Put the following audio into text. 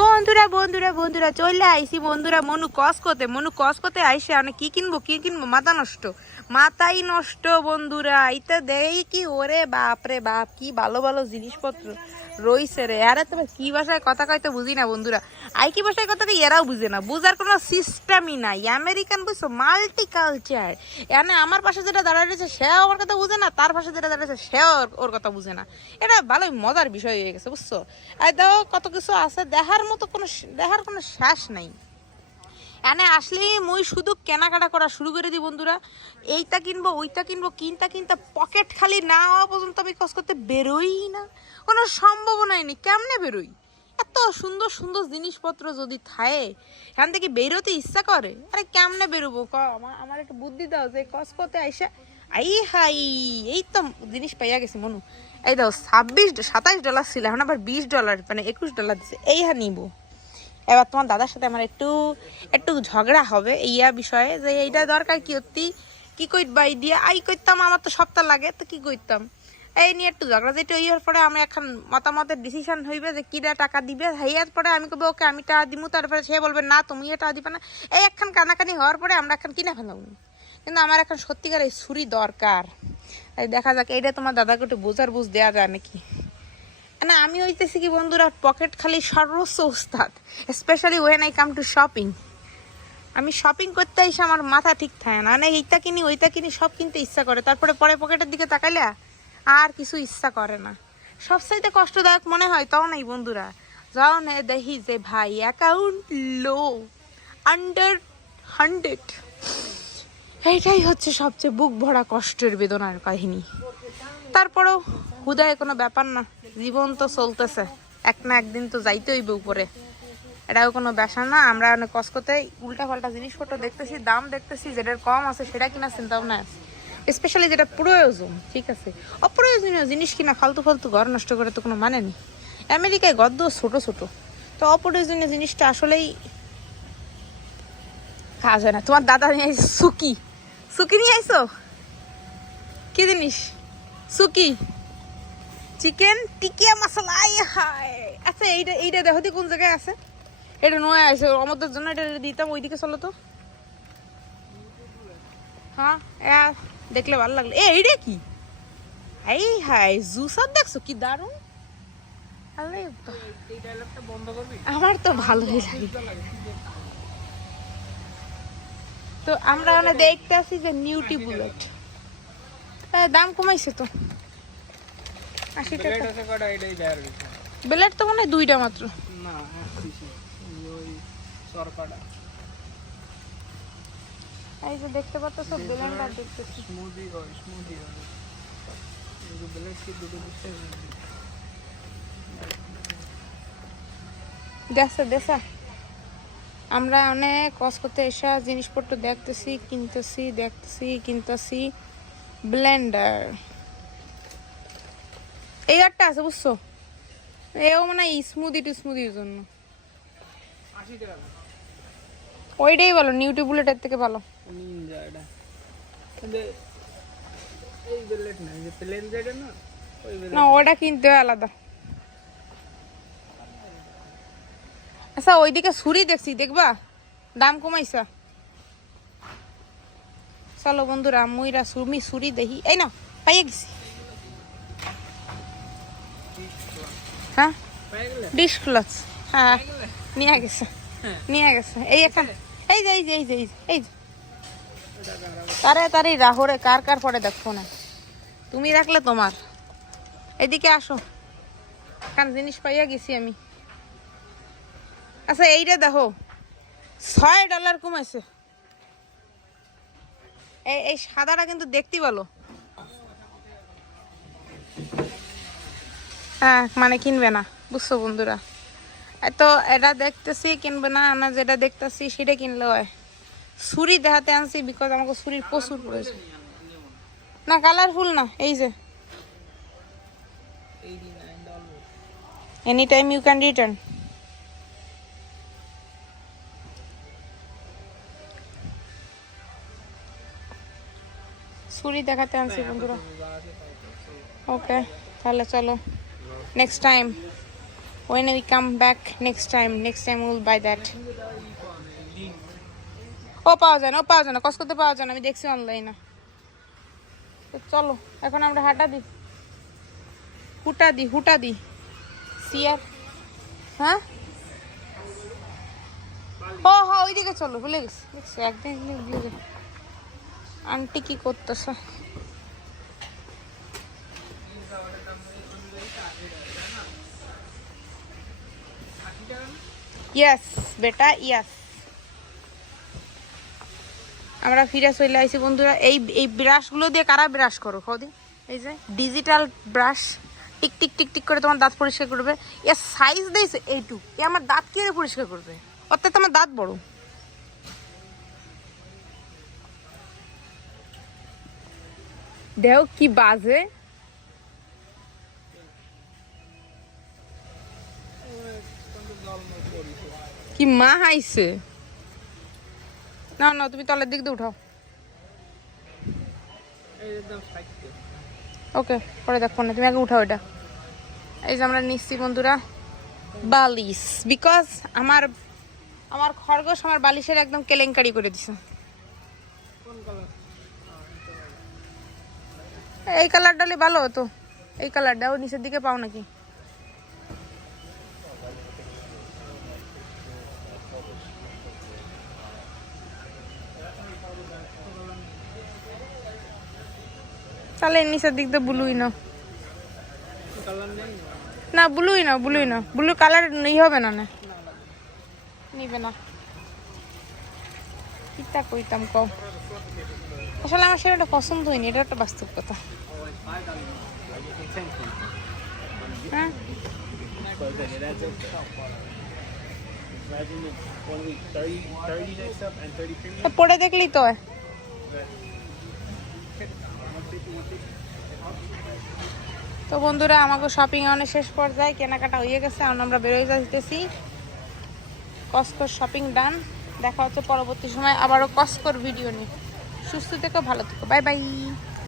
বন্ধুরা বন্ধুরা বন্ধুরা, চলে আইসি বন্ধুরা, মনু কসকোতে মনু কসকোতে আইসে আমি কি কিনবো কি কিনবো? মাথা নষ্ট, মাথাই নষ্ট, বন্ধুরা। এইটা দেয় কি, ওরে বাপরে বাপ, কি ভালো ভালো জিনিসপত্র। রইছে রে। আরে তোমার কি ভাষায় কথা কয় তো বুঝি না বন্ধুরা? আই কি ভাষায় কথা তো এরাও বুঝে না। বুঝার কোনো সিস্টেমই নাই। আমেরিকান বুঝছ? মাল্টি কালচার এনে আমার পাশে যেটা দাঁড়ায় রয়েছে, সেও আমার কথা বুঝে না। তার পাশে যেটা দাঁড়ায় রয়েছে, সেও ওর কথা বুঝে না। এটা ভালোই মজার বিষয় হয়ে গেছে, বুঝছ? আর দেখো, কত কিছু আছে। দেখার মতো কোনো দেখার কোনো শ্বাস নাই। এনে আসলেই মুই শুধু কেনাকাটা করা শুরু করে দিই বন্ধুরা। এইটা কিনবো, ওইটা কিনবো, কিনতে কিনতে পকেট খালি না হওয়া পর্যন্ত আমি কস করতে বেরোই না। কোনো সম্ভাবনাই নেই, কেমনে বেরোই? এত সুন্দর সুন্দর জিনিসপত্র যদি থাকে, এখান থেকে বেরোতে ইচ্ছা করে, আরে কেমনে বেরোবো? ক আমার আমার একটু বুদ্ধি দাও যে কস করতে আইসা আই হাই, এই তো জিনিস পাইয়া গেছি মনু। এই দাও, ছাব্বিশ সাতাইশ ডলার ছিল, এখন আবার বিশ ডলার মানে একুশ ডলার দিছে। এই হা নিবো। এবার তোমার দাদার সাথে আমার একটু একটু ঝগড়া হবে ইয়া বিষয়ে, যে এইটা দরকার কি হতি কি কইবা এই দিয়ে? আই কইতাম, আমার তো সপ্তাহ লাগে, তো কি কইতাম? এই নিয়ে একটু ঝগড়া যেটা ইয়ার পরে আমি এখন মতামতের ডিসিশন হইবে যে কিরা টাকা দিবে, হাইয়ার পরে আমি কবে ওকে, আমি টাকা দিমু। তারপরে সে বলবে, না, তুমি এটা দিবে না। এই একখান কানাকানি হওয়ার পরে আমরা এখন কিনে ফেলাম। কিন্তু আমার এখন সত্যিকার এই ছুরি দরকার। দেখা যাক, এইটা তোমার দাদাকে একটু বোঝার বুঝ দেওয়া যায় নাকি? না, আমি হইতেছি কি বন্ধুরা পকেট খালি সর্বোচ্চ উস্তাদ specially when I come to shopping আমি শপিং করতে এসে আমার মাথা ঠিক থাকে না। না এইটা কিনি, ওইটা কিনি, সব কিনতে ইচ্ছা করে। তারপরে পরে পকেটের দিকে তাকাইলে আর কিছু ইচ্ছা করে না। সবচাইতে কষ্টদায়ক মনে হয় তাও নাই বন্ধুরা। যাও না দেখি যে ভাই অ্যাকাউন্ট লো আন্ডার হান্ড্রেড এইটাই হচ্ছে সবচেয়ে বুক ভরা কষ্টের বেদনার কাহিনী। তারপরেও, হুদায় কোনো ব্যাপার না। জীবন তো চলতেছে। এক না একদিন তো যাইতে হইবে উপরে। এটাও কোনো ব্যাপার না, আমরা অনেক কসকতে উল্টা পাল্টা জিনিসপত্র দেখতেছি, দাম দেখতেছি, যেটার কম আছে সেটা কিনা চিন্তা ভাবনা আছে স্পেশালি যেটা প্রয়োজন, ঠিক আছে? অপ্রয়োজনীয় জিনিস কিনা ফালতু ফালতু ঘর নষ্ট করে তো কোনো মানে নেই। আমেরিকায় গদ্দ ছোট ছোট। তো অপ্রয়োজনীয় জিনিসটা আসলেই কাজ হয় না। তোমার দাদা নিয়ে আইসো, সুকি। সুকি নিয়ে আইসো? কি জিনিস? সুকি। চিকেন টিকিয়া মশলা আই হায় আচ্ছা এইটা এইটা দেখো কোন জায়গায় আছে? এটা নয় আছে, আমাদের জন্য এটা দিতাম, ওইদিকে চলো তো। হ্যাঁ দেখলে ভালো লাগল। এ, এইটা কি? এই হাই জুসার দেখছ? কি দারুণ। আমার তো ভালোই লাগে। তো আমরা দেখতে আসি যে নিউটি বুলেট। দাম কমাইছে তো। আশি টাকা। ব্লেড তো মনে হয় দুইটা মাত্র। এই যে দেখতে পাচ্ছ সব ব্লেন্ডার দেখতেছি। আমরা অনেক কস করতে এসে জিনিসপত্র দেখতেছি কিনতেছি দেখতেছি কিনতেছি। ব্লেন্ডার। এই একটা আছে বুঝছ? এও মানে স্মুদি টু স্মুদির জন্য। ওইটাই ভালো নিউটি বুলেটের থেকে ভালো। না ওটা কিনতে হয় আলাদা। আচ্ছা ওইদিকে ছুরি দেখছি দেখবা? দাম কমাইছা। চলো বন্ধুরা মুইরা সুমি ছুরি দেখি। এই না পাইয়ে গেছি। হ্যাঁ? ডিশ ক্লথ হ্যাঁ নিয়ে গেছে। নিয়ে গেছে। এই এখানে। এই যে এই যে এই যে এই যে, তারে তারে রাহরে কার কার পরে দেখো না তুমি রাখলে তোমার। এদিকে আসো। কারণ জিনিস পাইয়া গেছি আমি। আচ্ছা এইটা দেখো। ছয় ডলার কমেছে এই সাদাটা কিন্তু দেখতে ভালো। মানে কিনবে না, বুঝছ বন্ধুরা? তো এটা দেখতেছি, কিনবে না না যেটা দেখতেছি সেটা কিনলে হয়। ছুরি দেখাতে আনছি বিকজ আমাকে ছুরির প্রচুর প্রয়োজন। না কালারফুল না, এই যে। Any time you can return ছুরি দেখাতে আনছি বন্ধুরা। ওকে তাহলে চলো। Next time when we come back, next time. Next time we'll buy that. ও পাওয়া যায় না, ও পাওয়া যায় না। কসকোতে পাওয়া যায় না, আমি দেখছি অনলাইনে চলো, এখন আমরা হাঁটা দিই হুটা দি হুটা দি। সিয়ার হ্যাঁ? ও হ্যাঁ ওইদিকে চলো, ভুলে গেছি। দেখছি, একদিন আন্টি কি করতেছে? ইয়াস বেটা ইয়াস আমরা ফিরে চলে আইছি বন্ধুরা। এই এই ব্রাশগুলো দিয়ে কারা ব্রাশ করো কদি এই যে digital brush tick tick tick tick করে তোমার দাঁত পরিষ্কার করবে। এর সাইজ দিয়েছে এইটু এ আমার দাঁত কি করে পরিষ্কার করবে? অর্থাৎ আমার দাঁত বড়। দেও কি বাজে। কি মা হাইছে? না না তুমি তলের দিক দিয়ে উঠাও। ওকে, পরে দেখো না তুমি আগে উঠাও এটা। এই যে আমরা নিচ্ছি বন্ধুরা, বালিশ। বিকজ আমার আমার খরগোশ আমার বালিশের একদম কেলেঙ্কারি করে দিছে। এই কালারটা হলে ভালো হতো। এই কালারটা ও নিচের দিকে পাও নাকি? তাহলে নিচের দিক দিয়ে ব্লুই না না ব্লুই না ব্লুই না ব্লু কালার ই হবে না না। নিবে না। কিতা কইতাম কম আসলে আমার সেটা পছন্দ হয়নি এটা একটা বাস্তব কথা। হ্যাঁ? So then it adds up. Imagine if one week 30, 30 next up and 30 premium. তো পড়ে দেখলি তো? তো বন্ধুরা আমাকে শপিং অনেক শেষ পর্যায়ে কেনাকাটা হয়ে গেছে, এখন আমরা বেরোয় যাইতেছি। কস্কোর শপিং ডান দেখা হচ্ছে পরবর্তী সময় আবারও কস্কোর ভিডিও নিয়ে। সুস্থ থেকো, ভালো থেকো। Bye bye